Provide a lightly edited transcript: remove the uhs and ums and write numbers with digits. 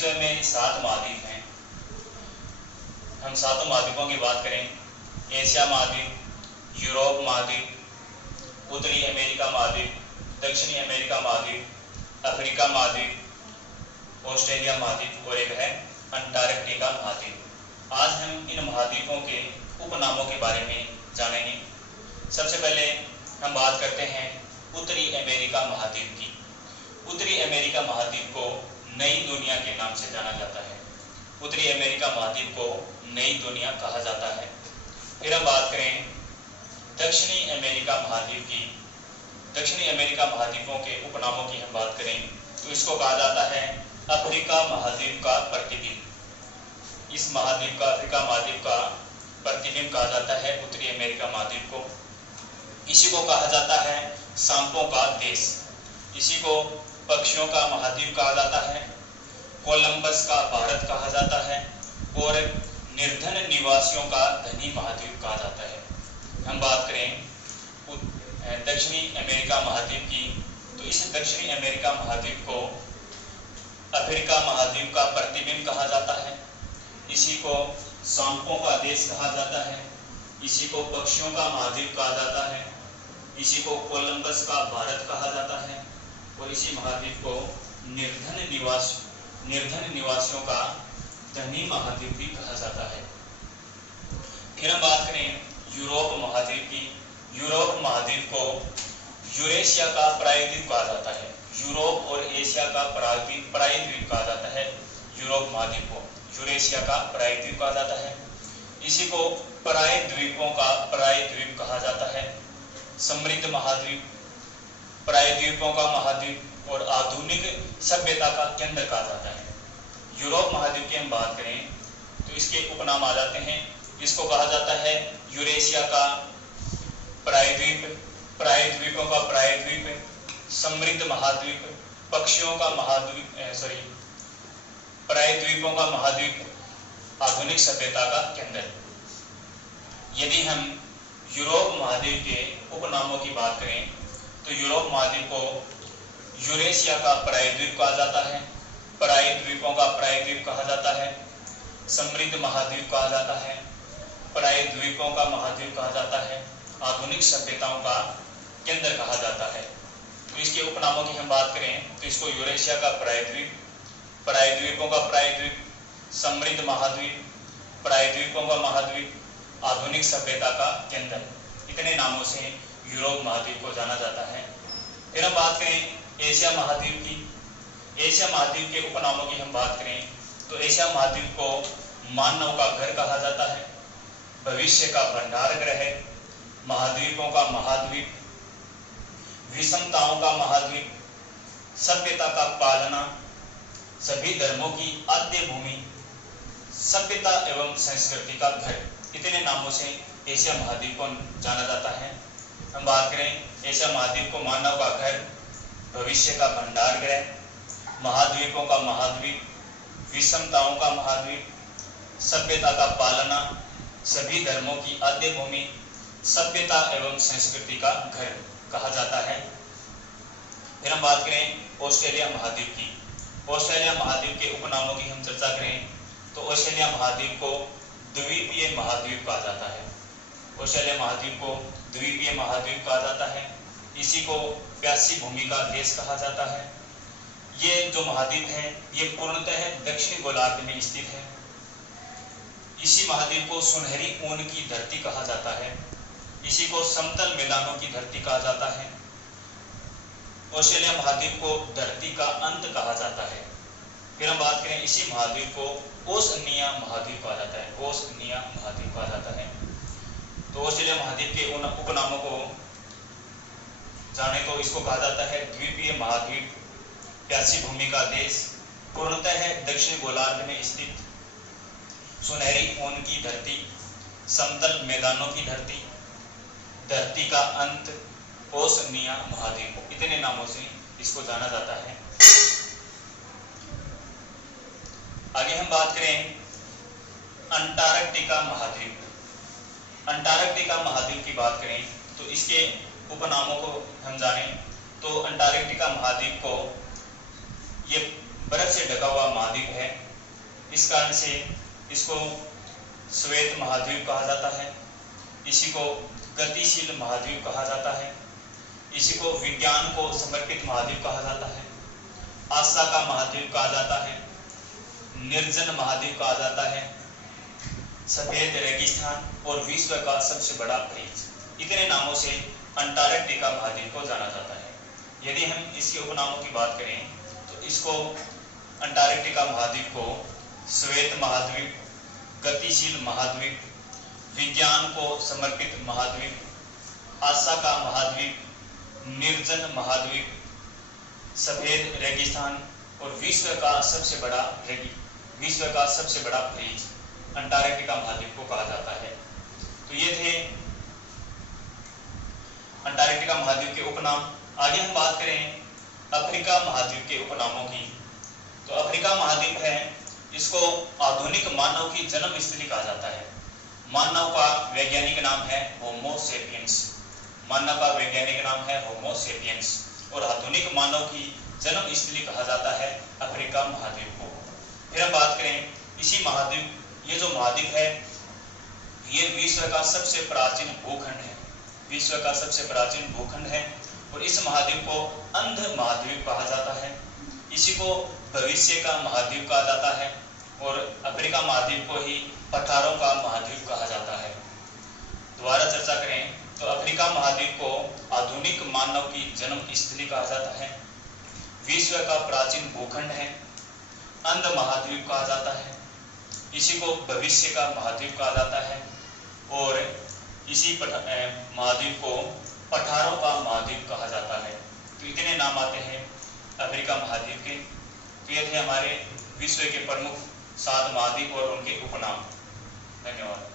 विश्व में 7 महाद्वीप हैं। हम 7 महाद्वीपों की बात करें, एशिया महाद्वीप, यूरोप महाद्वीप, उत्तरी अमेरिका महाद्वीप, दक्षिणी अमेरिका महाद्वीप, अफ्रीका महाद्वीप, ऑस्ट्रेलिया महाद्वीप और एक है अंटार्कटिका महाद्वीप। आज हम इन महाद्वीपों के उपनामों के बारे में जानेंगे। सबसे पहले हम बात करते हैं उत्तरी अमेरिका महाद्वीप की। उत्तरी अमेरिका महाद्वीप को नई दुनिया के नाम से जाना जाता है। उत्तरी अमेरिका महाद्वीप को नई दुनिया कहा जाता है। फिर हम बात करें दक्षिणी अमेरिका महाद्वीप की। दक्षिणी अमेरिका महाद्वीपों के उपनामों की हम बात करें तो इसको कहा जाता है अफ्रीका महाद्वीप का प्रतिबिंब। इस महाद्वीप का, अफ्रीका महाद्वीप का प्रतिबिंब कहा जाता है उत्तरी अमेरिका महाद्वीप को। इसी को कहा जाता है सांपों का देश। इसी को पक्षियों का महाद्वीप कहा जाता है, कोलंबस का भारत कहा जाता है और निर्धन निवासियों का धनी महाद्वीप कहा जाता है। हम बात करें दक्षिणी अमेरिका महाद्वीप की तो इस दक्षिणी अमेरिका महाद्वीप को अफ्रीका महाद्वीप का प्रतिबिंब कहा जाता है। इसी को सांपों का देश कहा जाता है, इसी को पक्षियों का महाद्वीप कहा जाता है, इसी को कोलंबस का भारत कहा जाता है और इसी महाद्वीप को निर्धन निवासियों का धनी महाद्वीप भी कहा जाता है। फिर हम बात करें यूरोप महाद्वीप की। यूरोप महाद्वीप को यूरेशिया का प्रायद्वीप कहा जाता है। यूरोप और एशिया का प्रायद्वीप कहा जाता है। यूरोप महाद्वीप को यूरेशिया का प्रायद्वीप कहा जाता है। इसी को प्रायद्वीपों का प्रायद्वीप कहा जाता है। समृद्ध महाद्वीप, प्रायद्वीपों का महाद्वीप और आधुनिक सभ्यता का केंद्र कहा जाता है। यूरोप महाद्वीप की हम बात करें तो इसके उपनाम आ जाते हैं। इसको कहा जाता है यूरेशिया का प्रायद्वीप, प्रायद्वीपों का प्रायद्वीप, समृद्ध महाद्वीप, पक्षियों का महाद्वीप, प्रायद्वीपों का महाद्वीप, आधुनिक सभ्यता का केंद्र। यदि हम यूरोप महाद्वीप के उपनामों की बात करें तो यूरोप महाद्वीप को यूरेशिया का प्रायद्वीप कहा जाता है, प्रायद्वीपों का प्रायद्वीप कहा जाता है, समृद्ध महाद्वीप कहा जाता है, प्रायद्वीपों का महाद्वीप कहा जाता है, आधुनिक सभ्यताओं का केंद्र कहा जाता है। तो इसके उपनामों की हम बात करें तो इसको यूरेशिया का प्रायद्वीप, प्रायद्वीपों का प्रायद्वीप, समृद्ध महाद्वीप, प्रायद्वीपों का महाद्वीप, आधुनिक सभ्यता का केंद्र, इतने नामों से यूरोप महाद्वीप को जाना जाता है। फिर हम बात करें एशिया महाद्वीप की। एशिया महाद्वीप के उपनामों की हम बात करें तो एशिया महाद्वीप को मानव का घर कहा जाता है, भविष्य का भंडार ग्रह, महाद्वीपों का महाद्वीप, विषमताओं का महाद्वीप, सभ्यता का पालना, सभी धर्मों की आद्य भूमि, सभ्यता एवं संस्कृति का घर, इतने नामों से एशिया महाद्वीप को जाना जाता है। हम बात करें एशिया महाद्वीप को मानव का घर, भविष्य का भंडार ग्रह, महाद्वीपों का महाद्वीप, विषमताओं का महाद्वीप, सभ्यता का पालना, सभी धर्मों की आद्य भूमि, सभ्यता एवं संस्कृति का घर कहा जाता है। फिर हम बात करें ऑस्ट्रेलिया महाद्वीप की। ऑस्ट्रेलिया महाद्वीप के उपनामों की हम चर्चा करें तो ऑस्ट्रेलिया महाद्वीप को द्वीपीय महाद्वीप कहा जाता है। ऑस्ट्रेलिया महाद्वीप को द्वीपीय महाद्वीप कहा जाता है। इसी को प्यासी भूमि का देश कहा जाता है। ये जो महाद्वीप है ये पूर्णतः दक्षिणी गोलार्ध में स्थित है। इसी महाद्वीप को सुनहरी ऊन की धरती कहा जाता है। इसी को समतल मैदानों की धरती कहा जाता है। ऑस्ट्रेलिया महाद्वीप को धरती का अंत कहा जाता है। फिर हम बात करें इसी महाद्वीप को ओशनिया महाद्वीप कहा जाता है। ओशनिया महाद्वीप कहा जाता है। तो ऑस्ट्रेलिया महाद्वीप के उन उपनामों को जाने तो इसको कहा जाता है द्वीपीय महाद्वीप, प्यासी भूमि का देश, पूर्णतः दक्षिण गोलार्ध में स्थित, सुनहरी ऊन की धरती, समतल मैदानों की धरती, धरती का अंत, ओशनिया महाद्वीप, इतने नामों से इसको जाना जाता है। आगे हम बात करें अंटार्कटिका महाद्वीप। अंटार्कटिका महाद्वीप की बात करें तो इसके उपनामों को हम जानें तो अंटार्कटिका महाद्वीप को ये बर्फ से ढका हुआ महाद्वीप है। इस कारण से इसको श्वेत महाद्वीप कहा जाता है। इसी को गतिशील महाद्वीप कहा जाता है। इसी को विज्ञान को समर्पित महाद्वीप कहा जाता है। आशा का महाद्वीप कहा जाता है। निर्जन महाद्वीप कहा जाता है। सफेद रेगिस्तान और विश्व का सबसे बड़ा फ्रीज, इतने नामों से अंटार्कटिका महाद्वीप को जाना जाता है। यदि हम इसके उपनामों की बात करें तो इसको अंटार्कटिका महाद्वीप को श्वेत महाद्वीप, गतिशील महाद्वीप, विज्ञान को समर्पित महाद्वीप, आशा का महाद्वीप, निर्जन महाद्वीप, सफेद रेगिस्तान और विश्व का सबसे बड़ा फ्रीज अंटार्कटिका महाद्वीप को कहा जाता है। तो ये थे अंटार्कटिका महाद्वीप के उपनाम। आगे हम बात करें अफ्रीका महाद्वीप के उपनामों की। तो अफ्रीका महाद्वीप है, इसको आधुनिक मानव की जन्मस्थली कहा जाता है। मानव का वैज्ञानिक नाम है होमो सेपियंस। मानव का वैज्ञानिक नाम है होमो सेपियंस और आधुनिक मानव की जन्मस्थली कहा जाता है अफ्रीका महाद्वीप को। फिर हम बात करें इसी महाद्वीप, ये जो महाद्वीप है ये विश्व का सबसे प्राचीन भूखंड है। विश्व का सबसे प्राचीन भूखंड है और इस महाद्वीप को अंध महाद्वीप कहा जाता है। इसी को भविष्य का महाद्वीप कहा जाता है और अफ्रीका महाद्वीप को ही पठारों का महाद्वीप कहा जाता है। दोबारा चर्चा करें तो अफ्रीका महाद्वीप को आधुनिक मानव की जन्मस्थली कहा जाता है, विश्व का प्राचीन भूखंड है, अंध महाद्वीप कहा जाता है, इसी को भविष्य का महाद्वीप कहा जाता है और इसी महाद्वीप को पठारों का महाद्वीप कहा जाता है। तो इतने नाम आते हैं अफ्रीका महाद्वीप के। तो ये थे हमारे विश्व के प्रमुख 7 महाद्वीप और उनके उपनाम। धन्यवाद।